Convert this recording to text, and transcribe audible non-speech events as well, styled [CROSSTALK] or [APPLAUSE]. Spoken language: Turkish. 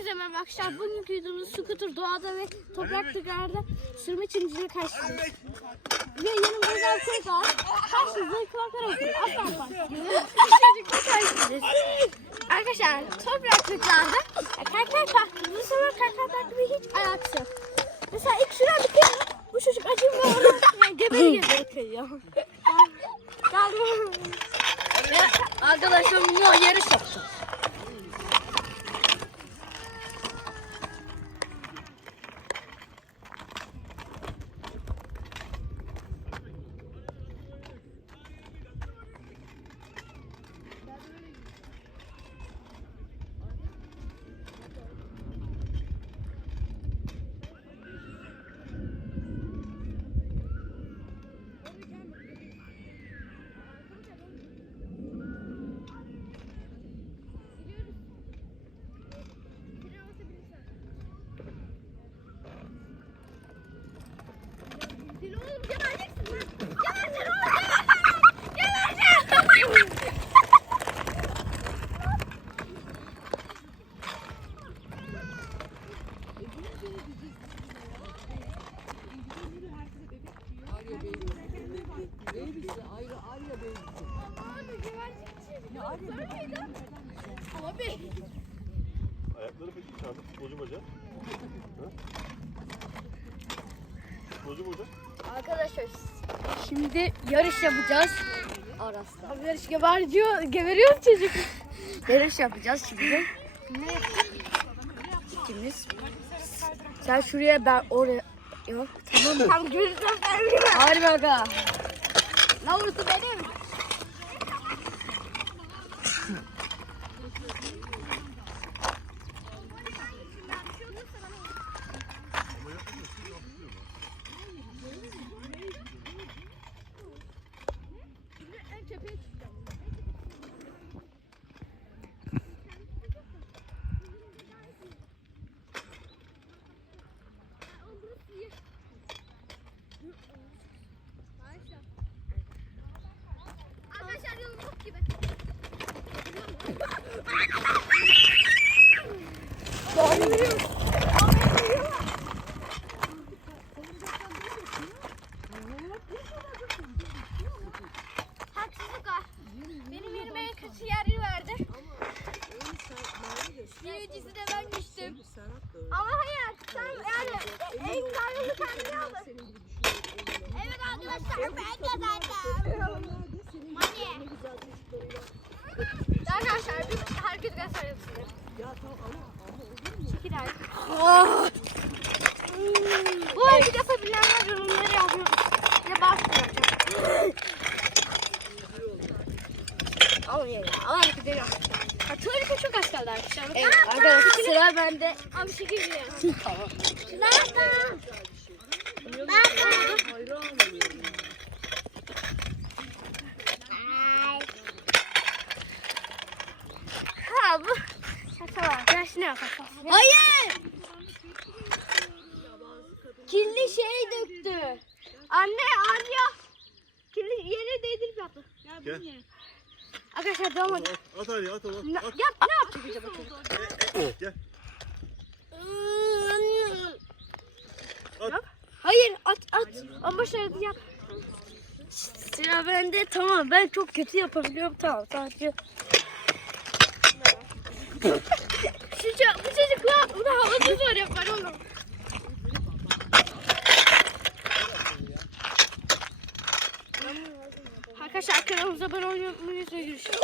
Hepinize merhaba arkadaşlar. Bugünkü videomuz skuter doğada ve toprak tıkarda sürme çimciyle karşınızdayız. Ve yanımda Özel Kurt var. Karşınızda kulaklar okuyor. Aslan var. Arkadaşlar toprak tıkarda kalkar kalktı. Bu sefer kalkar kalktı ve hiç alakası yok. Mesela ilk şuraya bir kere bu çocuk acımıyor. Yani geberi geberi [LAUGHS] kayıyor. Galiba. Arkadaşlar bunu yarış yaptım. Ayakları peki içeride futbolcu mu hocam? Ha? Futbolcu mu hocam? Arkadaşlar şimdi yarış yapacağız. Aras'ta. Yarış geberiyor, geberiyor çocuk. Yarış yapacağız şimdi. İkimiz. Sen şuraya ben oraya. Yok tamam mı? Tam vermiyor. Harbi aga. Yavrusu benim. Thank you. Düştüm. Ama hayır, sen yani en saygılı kendini aldın. Evet arkadaşlar ben kazandım. Mani. Arkadaşlar biz herkes gösteriyor size. Çekil abi. Bu hareket yapabilenler yorumları yazıyor. Ya basmıyor. [LAUGHS] kaldı arkadaşlar. Evet arkadaşlar sıra bende. Abi şekil veriyor. [LAUGHS] Tamam. Nerede? Nerede? Ha bu. Tamam. Ben şimdi yapalım. Hayır. Kirli şey döktü. Anne Arya. Kirli yere değdirip yaptı. Gel. Arkadaşlar devam At, hadi. at hadi at at. Ne, at. yap, ne yapacak acaba çocuk? Gel. Hayır at at. Ama başarılı yap. Sıra bende tamam ben çok kötü yapabiliyorum tamam sadece. Şu çocuk, bu çocukla bu da havada zor yapar oğlum. Arkadaşlar kanalımıza abone olmayı unutmayın. Görüşürüz.